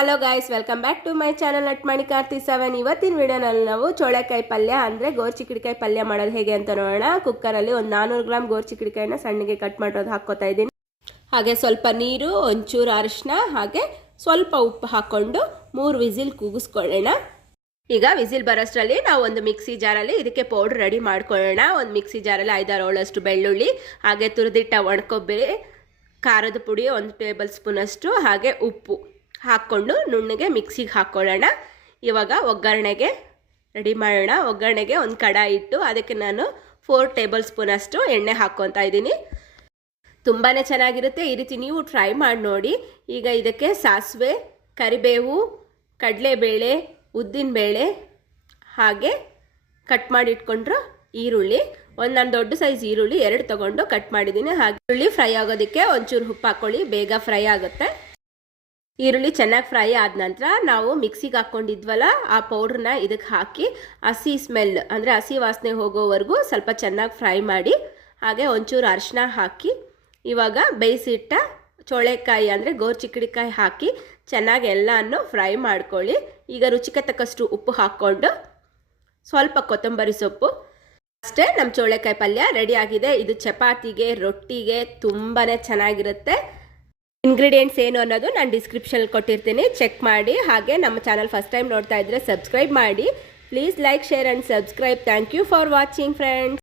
Hello guys welcome back to my channel nut Mani Karthi seven ಇವತ್ತಿನ ವಿಡಿಯೋನಲ್ಲಿ ನಾವು ಚೋಳೆಕಾಯಿ ಪಲ್ಯ ಅಂದರೆ ಗೋರ್ ಚಿಕ್ಕಡಿಕಾಯಿ ಪಲ್ಯ ಮಾಡೋದು ಹೇಗೆ ಅಂತ ನೋಡೋಣ. ಕುಕ್ಕರಲ್ಲಿ ಒಂದು ನಾನ್ನೂರು ಗ್ರಾಮ್ ಗೋರ್ ಚಿಕ್ಕಡಿಕಾಯಿನ ಸಣ್ಣಗೆ ಕಟ್ ಮಾಡೋದು ಹಾಕ್ಕೋತಾ ಇದ್ದೀನಿ. ಹಾಗೆ ಸ್ವಲ್ಪ ನೀರು, ಒಂಚೂರು ಅರಿಶಿನ ಹಾಗೆ ಸ್ವಲ್ಪ ಉಪ್ಪು ಹಾಕ್ಕೊಂಡು ಮೂರು ವಿಸಿಲ್ ಕೂಗಿಸ್ಕೊಳ್ಳೋಣ. ಈಗ ವಿಸಿಲ್ ಬರೋಷ್ಟರಲ್ಲಿ ನಾವು ಒಂದು ಮಿಕ್ಸಿ ಜಾರಲ್ಲಿ ಇದಕ್ಕೆ ಪೌಡ್ರ್ ರೆಡಿ ಮಾಡ್ಕೊಳ್ಳೋಣ. ಒಂದು ಮಿಕ್ಸಿ ಜಾರಲ್ಲಿ ಐದಾರು ಏಳಷ್ಟು ಬೆಳ್ಳುಳ್ಳಿ, ಹಾಗೆ ತುರಿದಿಟ್ಟ ಒಣಕೊಬ್ಬರಿ, ಖಾರದ ಪುಡಿ ಒಂದು ಟೇಬಲ್ ಸ್ಪೂನಷ್ಟು ಹಾಗೆ ಉಪ್ಪು. ಹಾಕ್ಕೊಂಡು ನುಣ್ಣಗೆ ಮಿಕ್ಸಿಗೆ ಹಾಕ್ಕೊಳ್ಳೋಣ. ಇವಾಗ ಒಗ್ಗರಣೆಗೆ ರೆಡಿ ಮಾಡೋಣ. ಒಗ್ಗರಣೆಗೆ ಒಂದು ಕಡಾಯಿ ಇಟ್ಟು ಅದಕ್ಕೆ ನಾನು ಫೋರ್ ಟೇಬಲ್ ಸ್ಪೂನ್ ಅಷ್ಟು ಎಣ್ಣೆ ಹಾಕ್ಕೊತಾ ಇದ್ದೀನಿ. ತುಂಬಾ ಚೆನ್ನಾಗಿರುತ್ತೆ. ಈ ರೀತಿ ನೀವು ಟ್ರೈ ಮಾಡಿ ನೋಡಿ. ಈಗ ಇದಕ್ಕೆ ಸಾಸಿವೆ, ಕರಿಬೇವು, ಕಡಲೆಬೇಳೆ, ಉದ್ದಿನಬೇಳೆ ಹಾಗೆ ಕಟ್ ಮಾಡಿ ಇಟ್ಕೊಂಡ್ರು ಈರುಳ್ಳಿ. ಒಂದು ನಾನು ದೊಡ್ಡ ಸೈಜ್ ಈರುಳ್ಳಿ ಎರಡು ತಗೊಂಡು ಕಟ್ ಮಾಡಿದ್ದೀನಿ. ಹಾಗೆ ಈರುಳ್ಳಿ ಫ್ರೈ ಆಗೋದಕ್ಕೆ ಒಂಚೂರು ಉಪ್ಪು ಹಾಕ್ಕೊಳ್ಳಿ ಬೇಗ ಫ್ರೈ ಆಗುತ್ತೆ. ಈರುಳ್ಳಿ ಚೆನ್ನಾಗಿ ಫ್ರೈ ಆದ ನಂತರ ನಾವು ಮಿಕ್ಸಿಗೆ ಹಾಕ್ಕೊಂಡಿದ್ವಲ್ಲ, ಆ ಪೌಡ್ರನ್ನ ಇದಕ್ಕೆ ಹಾಕಿ ಹಸಿ ಸ್ಮೆಲ್, ಅಂದರೆ ಹಸಿ ವಾಸನೆ ಹೋಗೋವರೆಗೂ ಸ್ವಲ್ಪ ಚೆನ್ನಾಗಿ ಫ್ರೈ ಮಾಡಿ, ಹಾಗೆ ಒಂಚೂರು ಅರಿಶಿನ ಹಾಕಿ, ಇವಾಗ ಬೇಯಿಸಿಟ್ಟ ಚೋಳೆಕಾಯಿ ಅಂದರೆ ಗೋರ್ಚಿಕ್ಕಡಿಕಾಯಿ ಹಾಕಿ ಚೆನ್ನಾಗಿ ಎಲ್ಲವನ್ನು ಫ್ರೈ ಮಾಡ್ಕೊಳ್ಳಿ. ಈಗ ರುಚಿಗೆ ತಕ್ಕಷ್ಟು ಉಪ್ಪು ಹಾಕ್ಕೊಂಡು ಸ್ವಲ್ಪ ಕೊತ್ತಂಬರಿ ಸೊಪ್ಪು. ಅಷ್ಟೇ ನಮ್ಮ ಚೋಳೆಕಾಯಿ ಪಲ್ಯ ರೆಡಿ ಆಗಿದೆ. ಇದು ಚಪಾತಿಗೆ, ರೊಟ್ಟಿಗೆ ತುಂಬಾ ಚೆನ್ನಾಗಿರುತ್ತೆ. ಇಂಗ್ರೀಡಿಯೆಂಟ್ಸ್ ಏನು ಅನ್ನೋದು ನಾನು ಡಿಸ್ಕ್ರಿಪ್ಷನ್ ಕೊಟ್ಟಿರ್ತೀನಿ. ಚೆಕ್ ಮಾಡಿ. ಹಾಗೆ ನಮ್ಮ ಚಾನಲ್ ಫಸ್ಟ್ ಟೈಮ್ ನೋಡ್ತಾ ಇದ್ರೆ ಸಬ್ಸ್ಕ್ರೈಬ್ ಮಾಡಿ. Please like share and subscribe thank you for watching friends